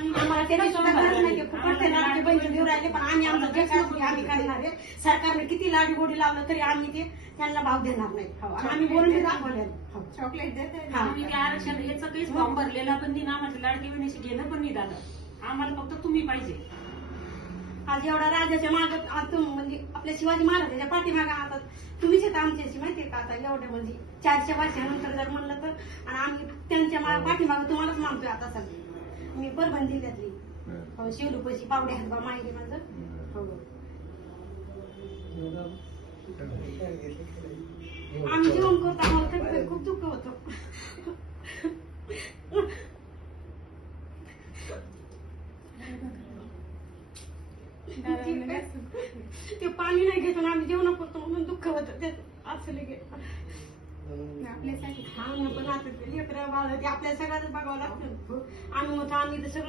आम्हाला त्याची सुद्धा गरज नाही. फुकट ते लाडके बहिणी देऊ राहिले, पण आम्ही आमचा तेच नोकरी आम्ही करणार आहे. सरकारने किती लाडी गोडी लावलं तरी आम्ही ते त्यांना भाव देणार नाही. आम्ही बोलून दाखवलेलं. चॉकलेट देते. आम्ही ते आरक्षण याचं काहीच फॉर्म भरलेला पण नाही, आम्हाला लाडकी बहिणीशी घेणं पण नाही झालं. आम्हाला फक्त तुम्ही पाहिजे. आज एवढा राजाच्या माग म्हणजे आपल्या शिवाजी महाराजांच्या पाठीमागा आता तुम्हीच येत आमच्याशी माहितीये का. आता एवढ्या म्हणजे 400 वर्षानंतर जर म्हणलं तर, आणि आम्ही त्यांच्या पाठीमाग तुम्हालाच मानतोय. आता सगळं मी परभणी जिल्ह्यातली शिवलुपशी पावडे हातबा माहिती माझं. आम्ही जेवण करतो, आम्हाला खूप दुःख होतं. ते पाणी नाही घेतो आम्ही जेवण करतो म्हणून दुःख होतं. असं आपल्यासाठी. हा पण आता लेकरं बाळ ते आपल्या सगळ्याच बघावं लागतं. आम्ही होतो, आम्ही तर सगळं